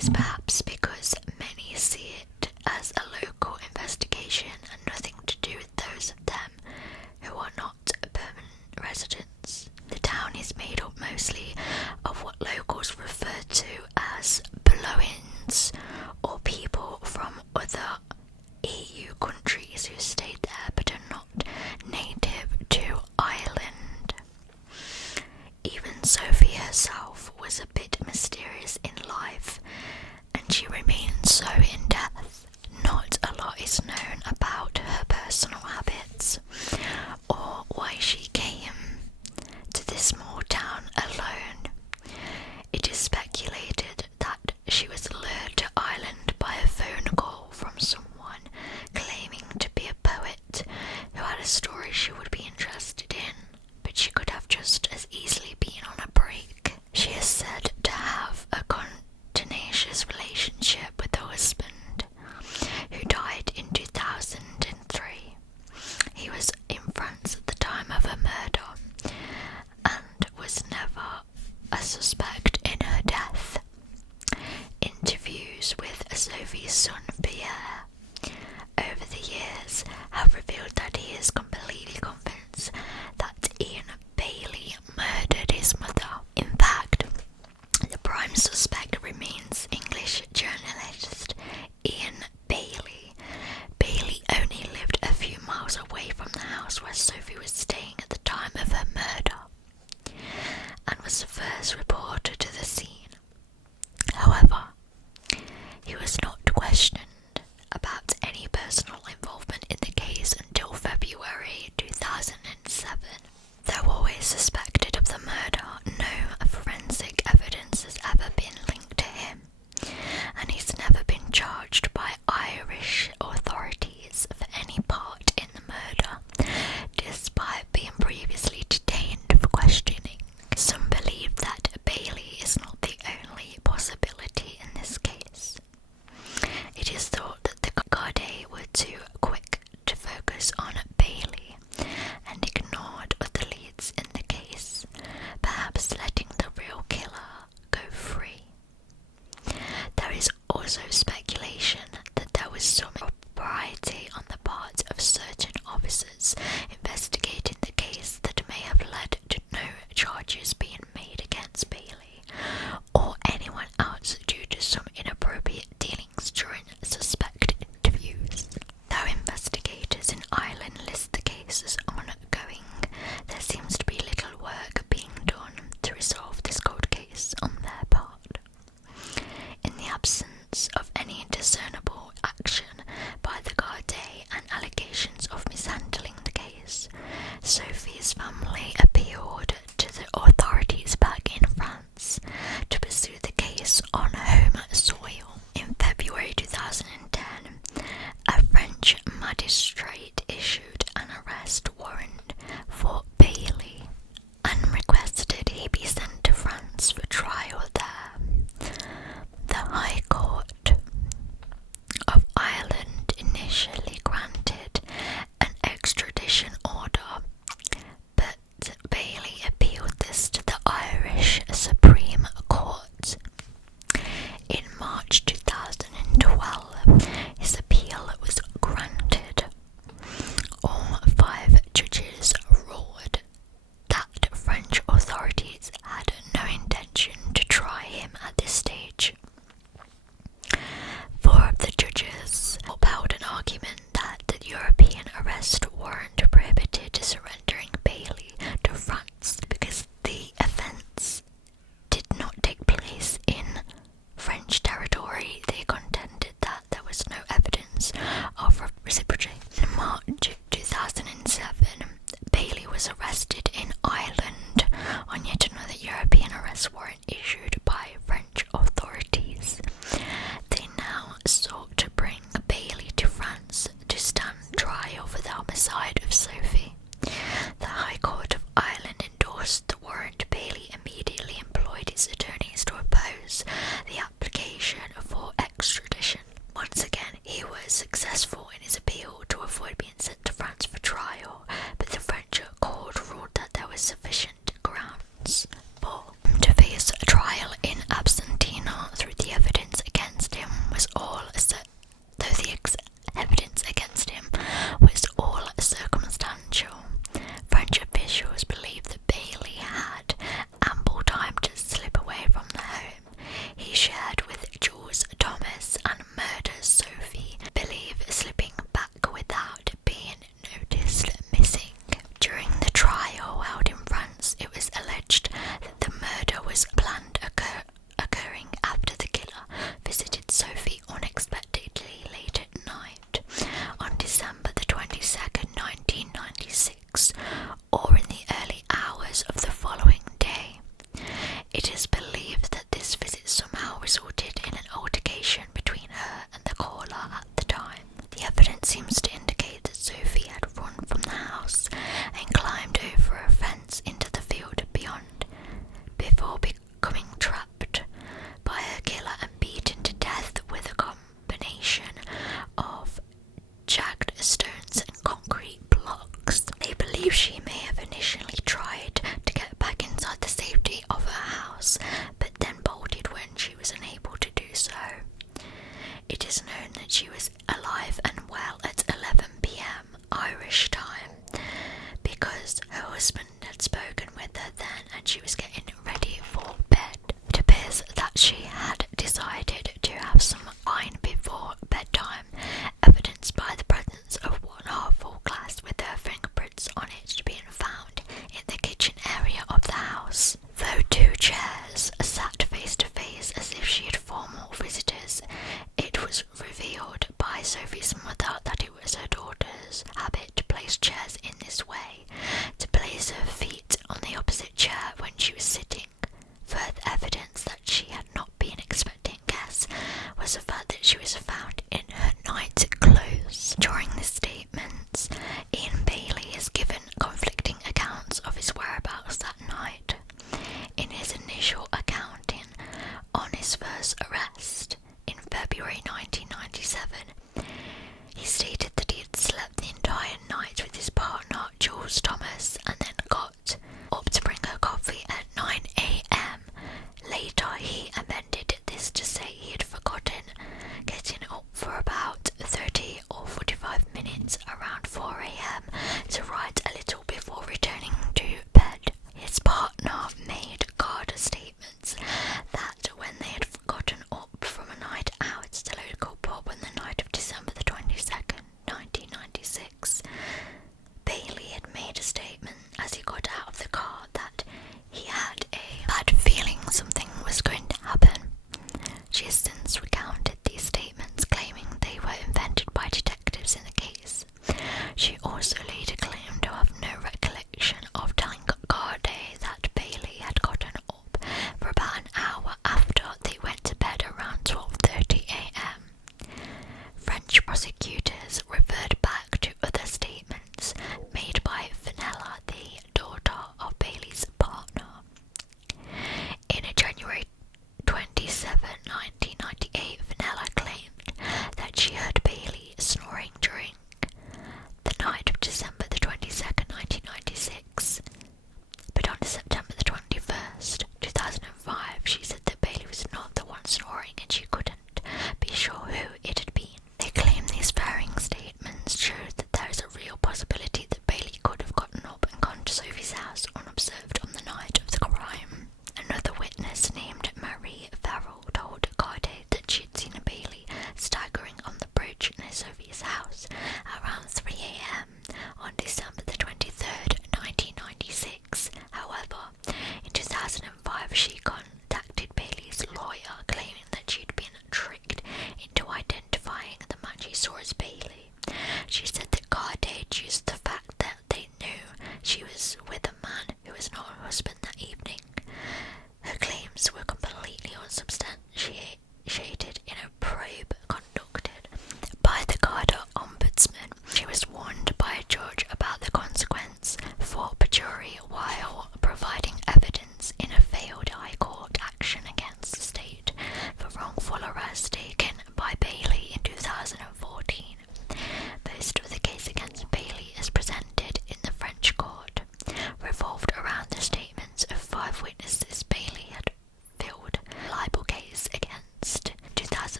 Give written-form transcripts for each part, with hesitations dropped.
is perhaps because many see it as a local investigation and nothing to do with those of them who are not permanent residents. The town is made up mostly of what locals refer to as blow-ins, or people from other EU countries who stayed there but are not native to Ireland. Even Sophie herself was a bit mysterious in life, and she remains so in death. Not a lot is known about her personal habits, or why she came to this small town alone. It is speculated that she was lured to Ireland by a phone call from someone claiming to be a poet who had a story she would be interested in, but she could have just as easily been on a break. She is said to have a tenacious relationship with her husband, who died in 2003. He was in France at the time of her murder and was never a suspect in her death. Interviews with Sophie's son Pierre over the years have revealed that he is completely convinced that Ian Bailey murdered his mother. In fact, the prime suspect remains English journalist Ian Bailey. Bailey only lived a few miles away from the house where Sophie was staying at the time of her murder, and was the first reporter to the scene. However, he was not questioned about any personal involvement in the case until February 2007. Though always suspected of the murder, no forensic evidence has ever been linked to him, and he's never been charged by Irish authorities for any part in the murder, despite being previously detained for questioning. Some believe that Bailey is not the only possibility in this case. It is thought that the Gardaí were too quick to focus on Bailey and ignored other leads in the case, perhaps letting the real killer go free. There is also speculation that there was some impropriety on the part of certain officers investigating the case that may have led to no charges being made against Bailey or anyone else due to some inappropriate dealings during suspect interviews. Though investigators in Ireland list the case as ongoing, there seems to be little work being done to resolve this cold case on their part. In the absence of any discernible action by the Gardaí and allegations of mishandling the case, Sophie's family appealed to the authorities back in France to pursue the case on home soil. In February 2010, a French magistrate issued an arrest warrant for Bailey and requested he be sent to France for trial there. The High Court of Ireland initially granted an extradition order, but Bailey appealed this to the Irish Supreme Court. In March 2012, his appeal was granted. All 5 judges ruled that French authorities had no intention to try him at this stage. 4 of the judges upheld an argument that the European arrest warrant prohibited surrendering Bailey to France because the offence did not take place in French territory. They contended that there was no evidence of reciprocity. In March 2007, Bailey was arrested in Ireland on yet another European arrest warrant issued by French authorities. decided to have some wine before bedtime, evidenced by the presence of one half-full glass with her fingerprints on it being found in the kitchen area of the house. Though two chairs sat face to face as if she had formal visitors, it was revealed by Sophie's mother that it was her daughter's habit to place chairs in this way, to place her feet on the opposite chair when she was sitting. Further evidence that she had not been expecting guests was the fact that she was found in her night clothes. During the statements, Ian Bailey has given conflicting accounts of his whereabouts that night. In his initial accounting on his first arrest in February 1997, he stated that he had slept the entire night with his partner Jules Thomas and then got up to bring her coffee at 9 a.m. Later he amended this to say he had forgotten getting up for about 30 or 45 minutes around 4 a.m. to write a little before returning to bed. His partner made guard statements that when they had gotten up from a night out at the local pub on the night of December the 22nd,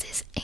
this